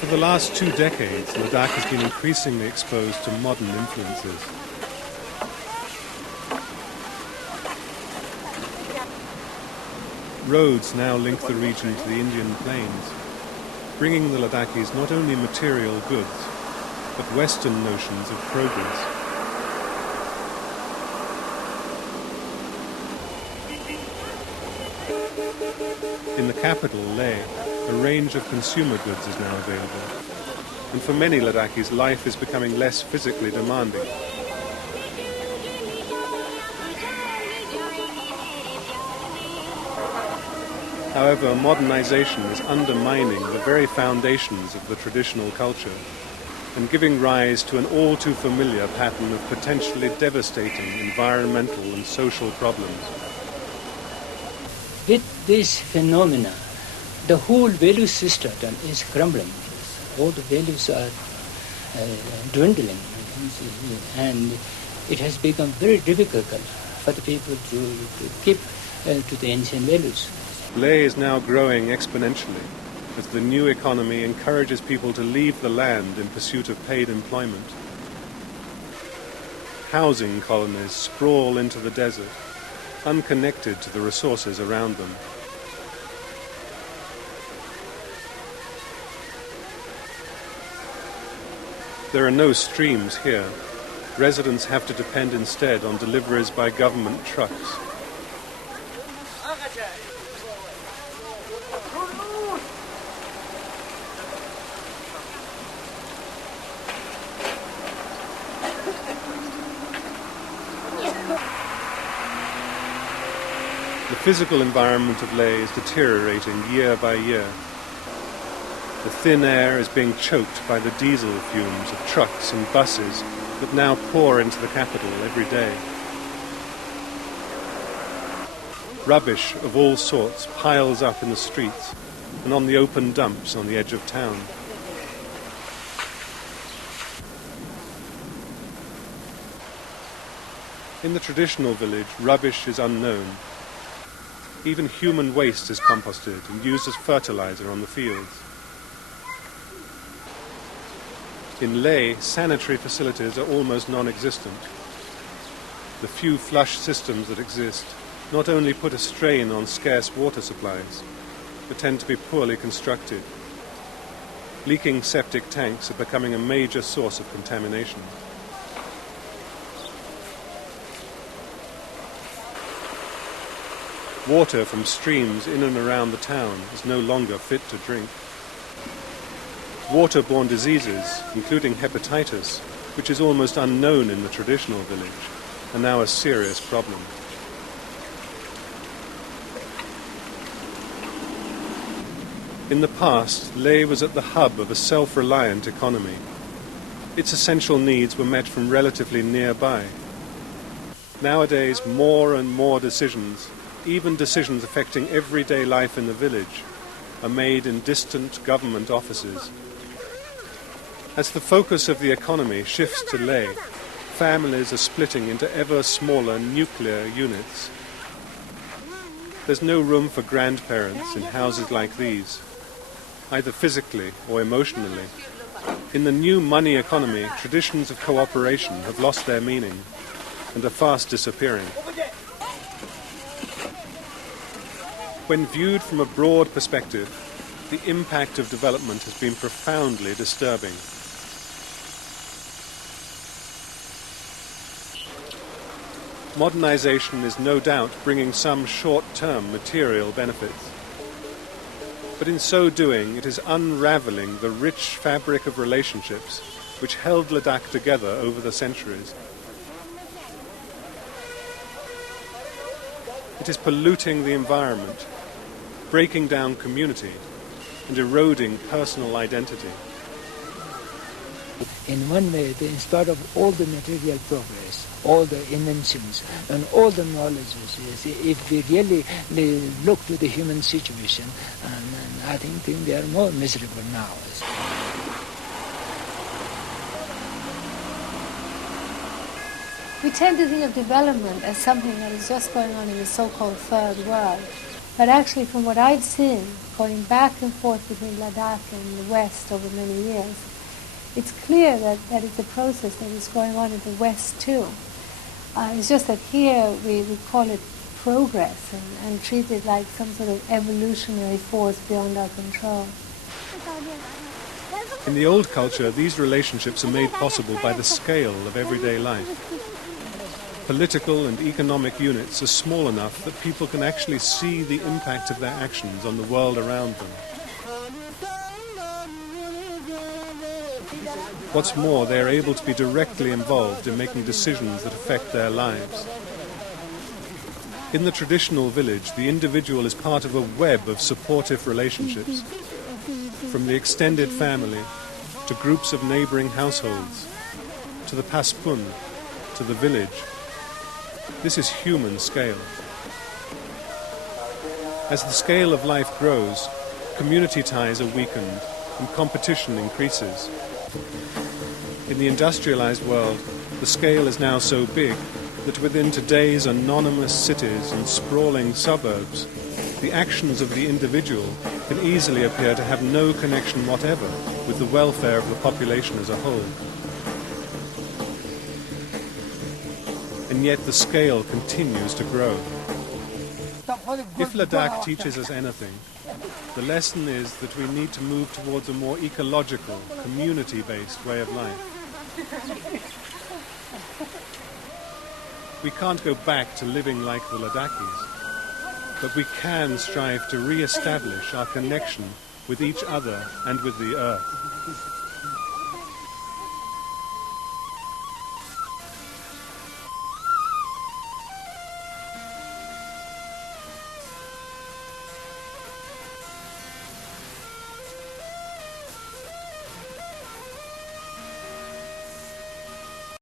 For the last 2 decades, Ladakh has been increasingly exposed to modern influences. Roads now link the region to the Indian plains, bringing the Ladakhis not only material goods, but Western notions of progress. In the capital, Leh, a range of consumer goods is now available, and for many Ladakhis, life is becoming less physically demanding. However, modernization is undermining the very foundations of the traditional culture and giving rise to an all too familiar pattern of potentially devastating environmental and social problems. With this phenomena, the whole value system is crumbling. All the values are dwindling, and it has become very difficult for the people to keep to the ancient values. Leh is now growing exponentially as the new economy encourages people to leave the land in pursuit of paid employment. Housing colonies sprawl into the desert, unconnected to the resources around them. There are no streams here. Residents have to depend instead on deliveries by government trucks. The physical environment of Leh is deteriorating year by year. The thin air is being choked by the diesel fumes of trucks and buses that now pour into the capital every day. Rubbish of all sorts piles up in the streets and on the open dumps on the edge of town. In the traditional village, rubbish is unknown. Even human waste is composted and used as fertilizer on the fields. In Leh, sanitary facilities are almost non-existent. The few flush systems that exist not only put a strain on scarce water supplies, but tend to be poorly constructed. Leaking septic tanks are becoming a major source of contamination. Water from streams in and around the town is no longer fit to drink. Waterborne diseases, including hepatitis, which is almost unknown in the traditional village, are now a serious problem. In the past, Leh was at the hub of a self-reliant economy. Its essential needs were met from relatively nearby. Nowadays, more and more decisions, even decisions affecting everyday life in the village, are made in distant government offices. As the focus of the economy shifts to Leh, families are splitting into ever smaller nuclear units. There's no room for grandparents in houses like these, either physically or emotionally. In the new money economy, traditions of cooperation have lost their meaning and are fast disappearing. When viewed from a broad perspective, the impact of development has been profoundly disturbing. Modernization is no doubt bringing some short-term material benefits. But in so doing, it is unraveling the rich fabric of relationships which held Ladakh together over the centuries. It is polluting the environment, breaking down community, and eroding personal identity. In one way, in spite of all the material progress, all the inventions, and all the knowledges, if we really look to the human situation, and I think we are more miserable now. We tend to think of development as something that is just going on in the so-called third world. But actually, from what I've seen, going back and forth between Ladakh and the West over many years, it's clear that it's a process that is going on in the West too. It's just that here we call it progress and treat it like some sort of evolutionary force beyond our control. In the old culture, these relationships are made possible by the scale of everyday life. Political and economic units are small enough that people can actually see the impact of their actions on the world around them. What's more, they are able to be directly involved in making decisions that affect their lives. In the traditional village, the individual is part of a web of supportive relationships, from the extended family to groups of neighboring households, to the paspun, to the village. This is human scale. As the scale of life grows, community ties are weakened and competition increases. In the industrialized world, the scale is now so big that within today's anonymous cities and sprawling suburbs, the actions of the individual can easily appear to have no connection whatever with the welfare of the population as a whole. And yet the scale continues to grow. If Ladakh teaches us anything, the lesson is that we need to move towards a more ecological, community-based way of life. We can't go back to living like the Ladakhis, but we can strive to re-establish our connection with each other and with the earth.